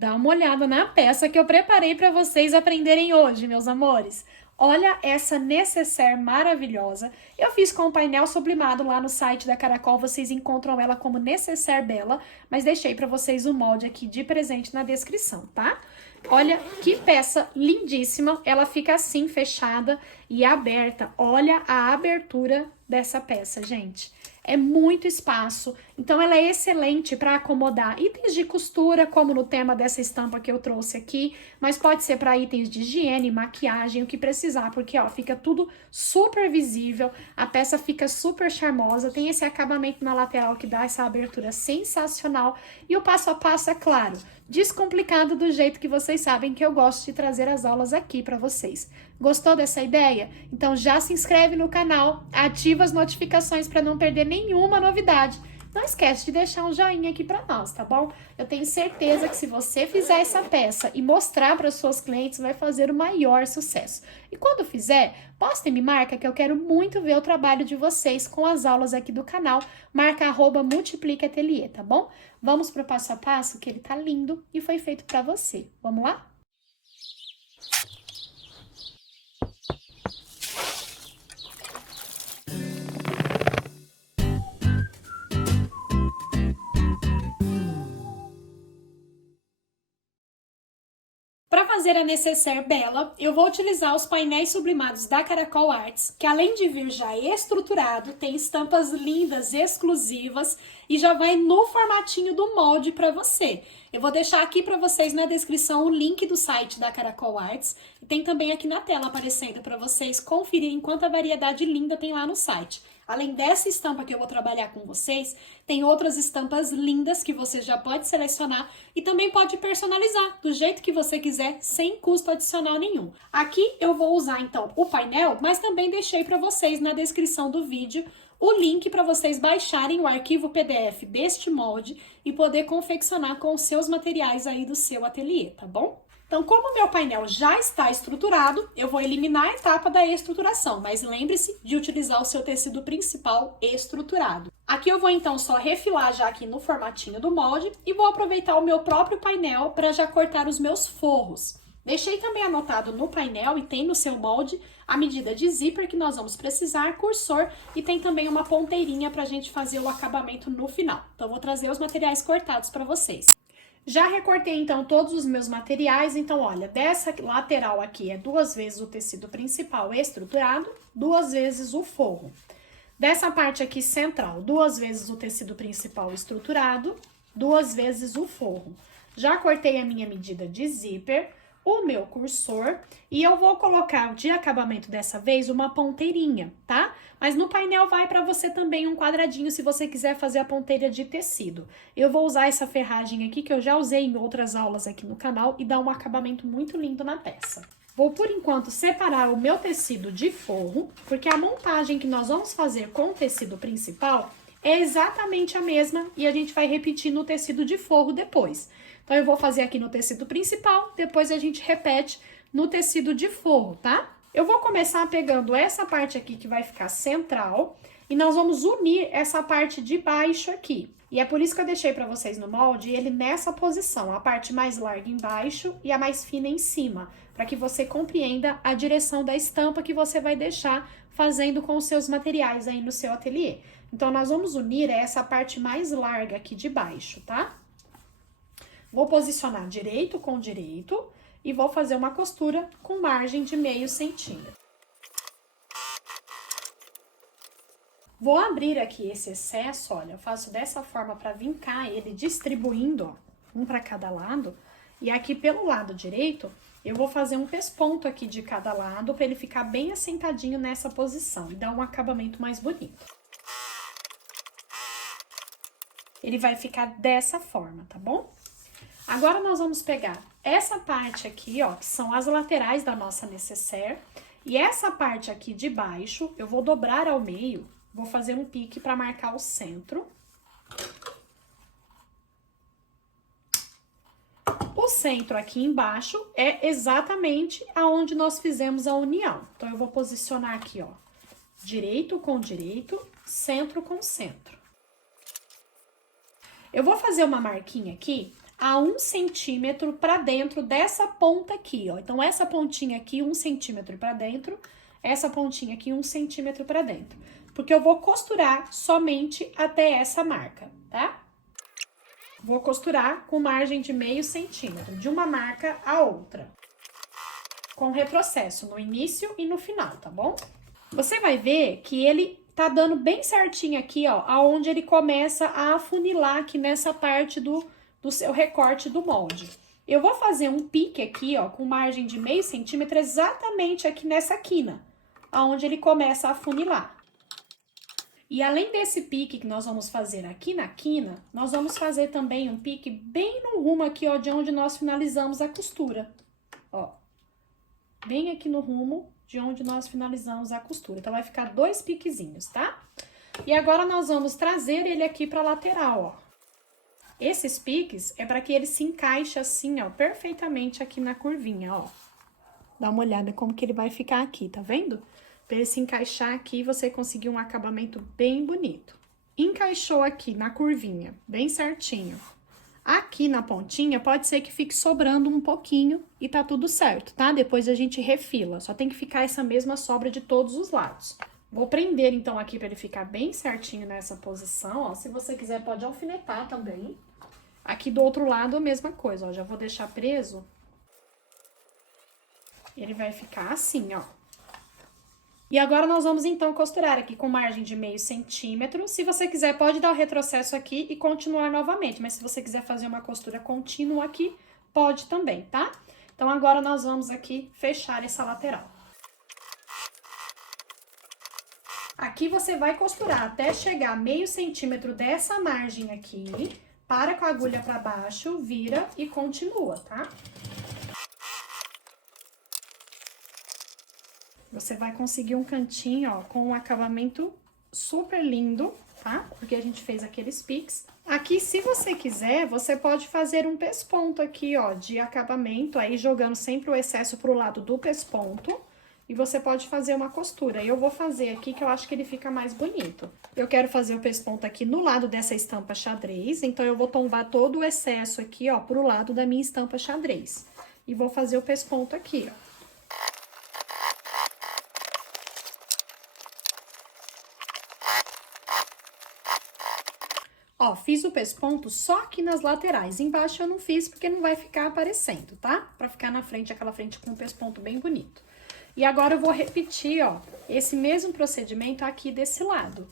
Dá uma olhada na peça que eu preparei para vocês aprenderem hoje, meus amores. Olha essa nécessaire maravilhosa. Eu fiz com o painel sublimado lá no site da Caracol. Vocês encontram ela como nécessaire bela, mas deixei para vocês o molde aqui de presente na descrição, tá? Olha que peça lindíssima. Ela fica assim, fechada e aberta. Olha a abertura dessa peça, gente. É muito espaço, então ela é excelente para acomodar itens de costura, como no tema dessa estampa que eu trouxe aqui, mas pode ser para itens de higiene, maquiagem, o que precisar, porque ó, fica tudo super visível, a peça fica super charmosa, tem esse acabamento na lateral que dá essa abertura sensacional e o passo a passo é claro, descomplicado do jeito que vocês sabem que eu gosto de trazer as aulas aqui para vocês. Gostou dessa ideia? Então já se inscreve no canal, ativa as notificações para não perder nenhuma novidade. Não esquece de deixar um joinha aqui para nós, tá bom? Eu tenho certeza que se você fizer essa peça e mostrar para suas clientes, vai fazer o maior sucesso. E quando fizer, posta e me marca que eu quero muito ver o trabalho de vocês com as aulas aqui do canal. Marca @multipliqueatelier, tá bom? Vamos pro passo a passo, que ele tá lindo e foi feito para você. Vamos lá? Para fazer a nécessaire bela, eu vou utilizar os painéis sublimados da Caracol Arts, que além de vir já estruturado, tem estampas lindas, exclusivas e já vai no formatinho do molde para você. Eu vou deixar aqui para vocês na descrição o link do site da Caracol Arts e tem também aqui na tela aparecendo para vocês conferirem quanta variedade linda tem lá no site. Além dessa estampa que eu vou trabalhar com vocês, tem outras estampas lindas que você já pode selecionar e também pode personalizar do jeito que você quiser, sem custo adicional nenhum. Aqui eu vou usar então o painel, mas também deixei para vocês na descrição do vídeo o link para vocês baixarem o arquivo PDF deste molde e poder confeccionar com os seus materiais aí do seu ateliê, tá bom? Então, como o meu painel já está estruturado, eu vou eliminar a etapa da estruturação, mas lembre-se de utilizar o seu tecido principal estruturado. Aqui eu vou então só refilar já aqui no formatinho do molde e vou aproveitar o meu próprio painel para já cortar os meus forros. Deixei também anotado no painel e tem no seu molde a medida de zíper que nós vamos precisar, cursor e tem também uma ponteirinha para a gente fazer o acabamento no final. Então, eu vou trazer os materiais cortados para vocês. Já recortei, então, todos os meus materiais. Então, olha, dessa lateral aqui é 2 vezes o tecido principal estruturado, 2 vezes o forro. Dessa parte aqui central, 2 vezes o tecido principal estruturado, 2 vezes o forro. Já cortei a minha medida de zíper, o meu cursor e eu vou colocar de acabamento dessa vez uma ponteirinha, tá? Mas no painel vai para você também um quadradinho se você quiser fazer a ponteira de tecido. Eu vou usar essa ferragem aqui que eu já usei em outras aulas aqui no canal e dá um acabamento muito lindo na peça. Vou, por enquanto, separar o meu tecido de forro, porque a montagem que nós vamos fazer com o tecido principal é exatamente a mesma e a gente vai repetir no tecido de forro depois. Então, eu vou fazer aqui no tecido principal, depois a gente repete no tecido de forro, tá? Eu vou começar pegando essa parte aqui que vai ficar central e nós vamos unir essa parte de baixo aqui. E é por isso que eu deixei para vocês no molde ele nessa posição, a parte mais larga embaixo e a mais fina em cima, para que você compreenda a direção da estampa que você vai deixar fazendo com os seus materiais aí no seu ateliê. Então, nós vamos unir essa parte mais larga aqui de baixo, tá? Vou posicionar direito com direito e vou fazer uma costura com margem de meio centímetro. Vou abrir aqui esse excesso, olha, eu faço dessa forma para vincar ele distribuindo, ó, um para cada lado. E aqui pelo lado direito, eu vou fazer um pesponto aqui de cada lado para ele ficar bem assentadinho nessa posição e dar um acabamento mais bonito. Ele vai ficar dessa forma, tá bom? Agora, nós vamos pegar essa parte aqui, ó, que são as laterais da nossa nécessaire. E essa parte aqui de baixo, eu vou dobrar ao meio, vou fazer um pique para marcar o centro. O centro aqui embaixo é exatamente aonde nós fizemos a união. Então, eu vou posicionar aqui, ó, direito com direito, centro com centro. Eu vou fazer uma marquinha aqui a 1 centímetro pra dentro dessa ponta aqui, ó. Então, essa pontinha aqui, 1 centímetro pra dentro, essa pontinha aqui, 1 centímetro pra dentro. Porque eu vou costurar somente até essa marca, tá? Vou costurar com margem de meio centímetro, de uma marca a outra. Com retrocesso no início e no final, tá bom? Você vai ver que ele tá dando bem certinho aqui, ó, aonde ele começa a afunilar aqui nessa parte do seu recorte do molde. Eu vou fazer um pique aqui, ó, com margem de meio centímetro, exatamente aqui nessa quina, aonde ele começa a afunilar. E além desse pique que nós vamos fazer aqui na quina, nós vamos fazer também um pique bem no rumo aqui, ó, de onde nós finalizamos a costura, ó. Bem aqui no rumo de onde nós finalizamos a costura. Então, vai ficar 2 piquezinhos, tá? E agora, nós vamos trazer ele aqui pra lateral, ó. Esses piques é para que ele se encaixe assim, ó, perfeitamente aqui na curvinha, ó. Dá uma olhada como que ele vai ficar aqui, tá vendo? Para ele se encaixar aqui e você conseguir um acabamento bem bonito. Encaixou aqui na curvinha, bem certinho. Aqui na pontinha, pode ser que fique sobrando um pouquinho e tá tudo certo, tá? Depois a gente refila, só tem que ficar essa mesma sobra de todos os lados. Vou prender, então, aqui pra ele ficar bem certinho nessa posição, ó. Se você quiser, pode alfinetar também. Aqui do outro lado, a mesma coisa, ó. Já vou deixar preso. Ele vai ficar assim, ó. E agora, nós vamos, então, costurar aqui com margem de meio centímetro. Se você quiser, pode dar o retrocesso aqui e continuar novamente. Mas se você quiser fazer uma costura contínua aqui, pode também, tá? Então, agora, nós vamos aqui fechar essa lateral. Aqui, você vai costurar até chegar meio centímetro dessa margem aqui. Para com a agulha pra baixo, vira e continua, tá? Você vai conseguir um cantinho, ó, com um acabamento super lindo, tá? Porque a gente fez aqueles piques. Aqui, se você quiser, você pode fazer um pesponto aqui, ó, de acabamento, aí jogando sempre o excesso pro lado do pesponto. E você pode fazer uma costura. Eu vou fazer aqui, que eu acho que ele fica mais bonito. Eu quero fazer o pesponto aqui no lado dessa estampa xadrez, então eu vou tombar todo o excesso aqui, ó, pro lado da minha estampa xadrez. E vou fazer o pesponto aqui, ó. Ó, fiz o pesponto só aqui nas laterais. Embaixo eu não fiz porque não vai ficar aparecendo, tá? Pra ficar na frente, aquela frente com um pesponto bem bonito. E agora eu vou repetir, ó, esse mesmo procedimento aqui desse lado.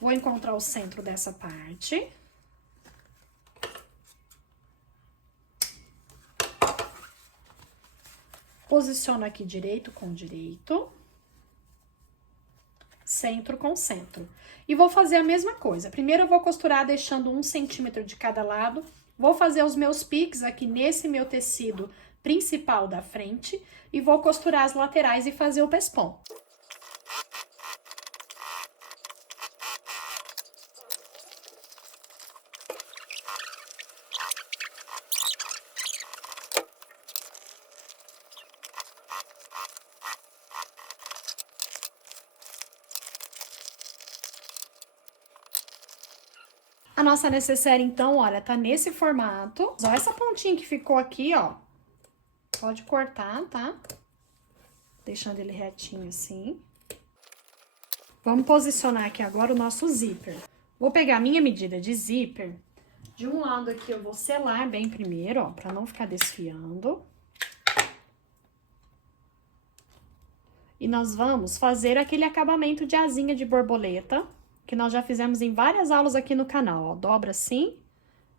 Vou encontrar o centro dessa parte. Posiciono aqui direito com direito. Centro com centro. E vou fazer a mesma coisa. Primeiro eu vou costurar deixando 1 centímetro de cada lado. Vou fazer os meus piques aqui nesse meu tecido principal da frente. E vou costurar as laterais e fazer o pesponto. A nossa necessaire, então, olha, tá nesse formato. Ó, essa pontinha que ficou aqui, ó, pode cortar, tá? Deixando ele retinho assim. Vamos posicionar aqui agora o nosso zíper. Vou pegar a minha medida de zíper. De um lado aqui eu vou selar bem primeiro, ó, pra não ficar desfiando. E nós vamos fazer aquele acabamento de asinha de borboleta, que nós já fizemos em várias aulas aqui no canal, ó. Dobra assim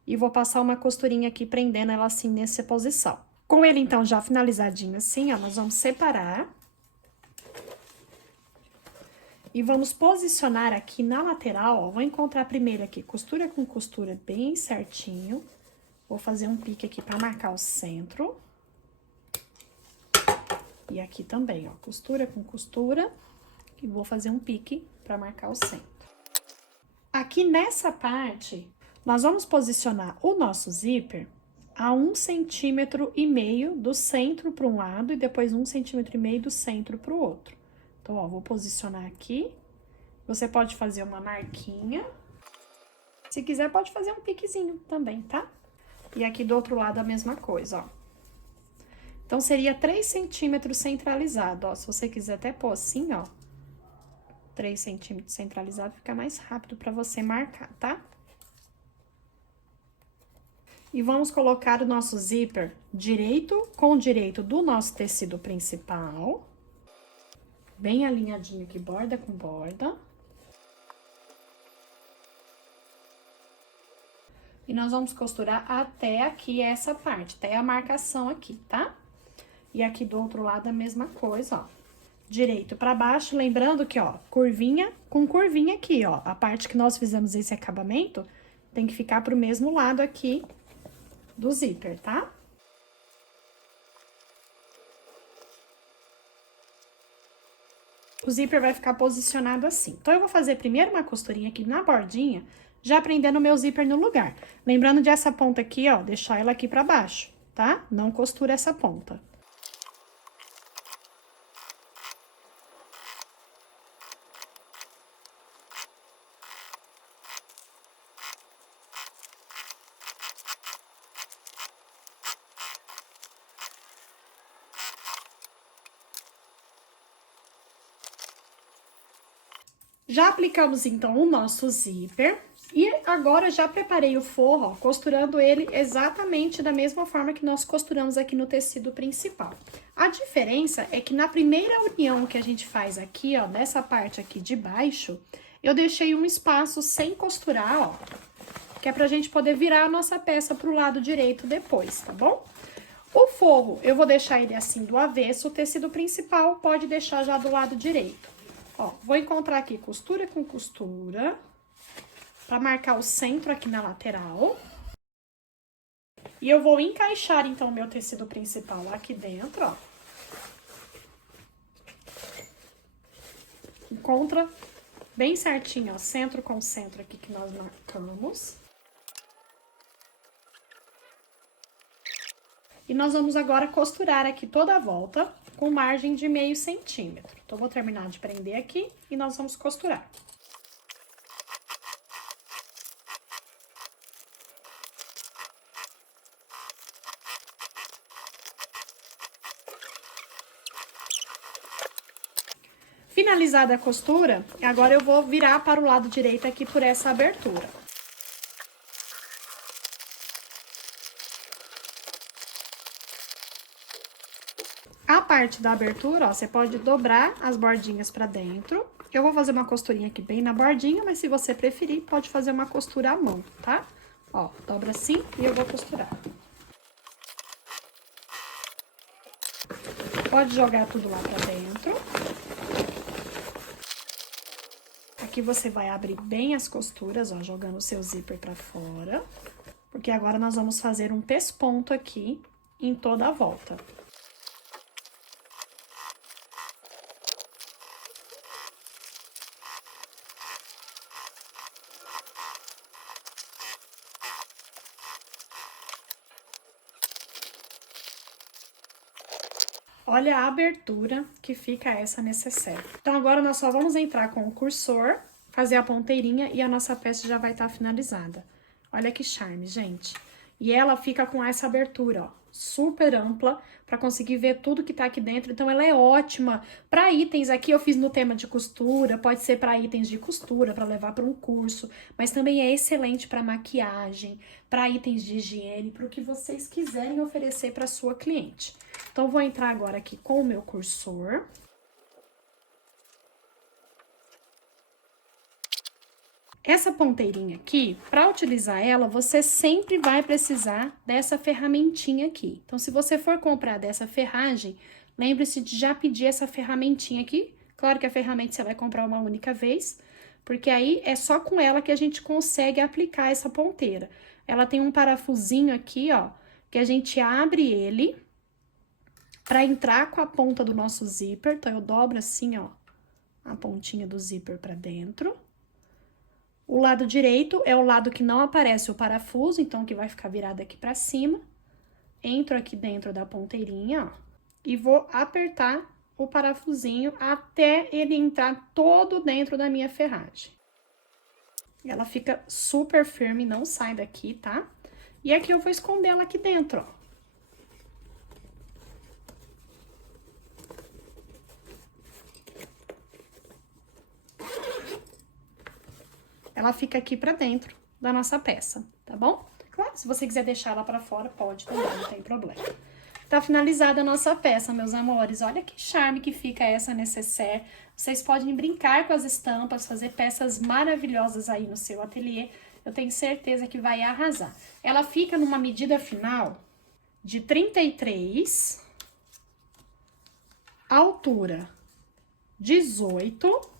e vou passar uma costurinha aqui prendendo ela assim nessa posição. Com ele, então, já finalizadinho assim, ó, nós vamos separar. E vamos posicionar aqui na lateral, ó, vou encontrar primeiro aqui costura com costura bem certinho. Vou fazer um pique aqui pra marcar o centro. E aqui também, ó, costura com costura. E vou fazer um pique pra marcar o centro. Aqui nessa parte, nós vamos posicionar o nosso zíper a 1,5 centímetro do centro para um lado e depois 1,5 centímetro do centro para o outro. Então, ó, vou posicionar aqui. Você pode fazer uma marquinha. Se quiser, pode fazer um piquezinho também, tá? E aqui do outro lado a mesma coisa, ó. Então, seria 3 centímetros centralizado, ó. Se você quiser até pôr assim, ó. 3 centímetros centralizado, fica mais rápido pra você marcar, tá? E vamos colocar o nosso zíper direito com direito do nosso tecido principal. Bem alinhadinho aqui, borda com borda. E nós vamos costurar até aqui essa parte, até a marcação aqui, tá? E aqui do outro lado a mesma coisa, ó. Direito pra baixo, lembrando que, ó, curvinha com curvinha aqui, ó. A parte que nós fizemos esse acabamento tem que ficar pro mesmo lado aqui do zíper, tá? O zíper vai ficar posicionado assim. Então, eu vou fazer primeiro uma costurinha aqui na bordinha, já prendendo o meu zíper no lugar. Lembrando de essa ponta aqui, ó, deixar ela aqui pra baixo, tá? Não costura essa ponta. Já aplicamos, então, o nosso zíper. E agora, já preparei o forro, ó, costurando ele exatamente da mesma forma que nós costuramos aqui no tecido principal. A diferença é que na primeira união que a gente faz aqui, ó, nessa parte aqui de baixo, eu deixei um espaço sem costurar, ó, que é pra gente poder virar a nossa peça pro lado direito depois, tá bom? O forro, eu vou deixar ele assim do avesso, o tecido principal pode deixar já do lado direito. Ó, vou encontrar aqui costura com costura, pra marcar o centro aqui na lateral. E eu vou encaixar, então, o meu tecido principal aqui dentro, ó. Encontra bem certinho, ó, centro com centro aqui que nós marcamos. E nós vamos agora costurar aqui toda a volta com margem de meio centímetro. Então, vou terminar de prender aqui e nós vamos costurar. Finalizada a costura, agora eu vou virar para o lado direito aqui por essa abertura. A parte da abertura, ó, você pode dobrar as bordinhas pra dentro. Eu vou fazer uma costurinha aqui bem na bordinha, mas se você preferir, pode fazer uma costura à mão, tá? Ó, dobra assim e eu vou costurar. Pode jogar tudo lá pra dentro. Aqui você vai abrir bem as costuras, ó, jogando o seu zíper pra fora. Porque agora nós vamos fazer um pesponto aqui em toda a volta. Olha a abertura que fica essa necessaire. Então, agora nós só vamos entrar com o cursor, fazer a ponteirinha e a nossa peça já vai estar finalizada. Olha que charme, gente. E ela fica com essa abertura, ó, super ampla, para conseguir ver tudo que tá aqui dentro. Então, ela é ótima para itens. Aqui eu fiz no tema de costura, pode ser para itens de costura, para levar para um curso, mas também é excelente para maquiagem, para itens de higiene, para o que vocês quiserem oferecer para sua cliente. Então, vou entrar agora aqui com o meu cursor. Essa ponteirinha aqui, para utilizar ela, você sempre vai precisar dessa ferramentinha aqui. Então, se você for comprar dessa ferragem, lembre-se de já pedir essa ferramentinha aqui. Claro que a ferramenta você vai comprar uma única vez, porque aí é só com ela que a gente consegue aplicar essa ponteira. Ela tem um parafusinho aqui, ó, que a gente abre ele para entrar com a ponta do nosso zíper. Então, eu dobro assim, ó, a pontinha do zíper para dentro. O lado direito é o lado que não aparece o parafuso, então que vai ficar virado aqui pra cima. Entro aqui dentro da ponteirinha, ó, e vou apertar o parafusinho até ele entrar todo dentro da minha ferragem. Ela fica super firme, não sai daqui, tá? E aqui eu vou esconder ela aqui dentro, ó. Ela fica aqui pra dentro da nossa peça, tá bom? Claro, se você quiser deixar ela pra fora, pode também, não tem problema. Tá finalizada a nossa peça, meus amores. Olha que charme que fica essa necessaire. Vocês podem brincar com as estampas, fazer peças maravilhosas aí no seu ateliê. Eu tenho certeza que vai arrasar. Ela fica numa medida final de 33, altura 18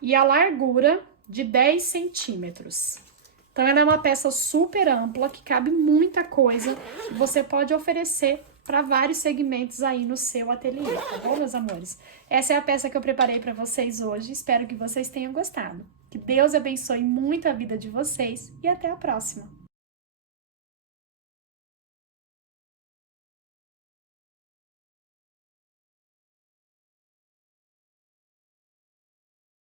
e a largura de 10 centímetros. Então, ela é uma peça super ampla, que cabe muita coisa. E você pode oferecer para vários segmentos aí no seu ateliê, tá bom, meus amores? Essa é a peça que eu preparei para vocês hoje. Espero que vocês tenham gostado. Que Deus abençoe muito a vida de vocês e até a próxima!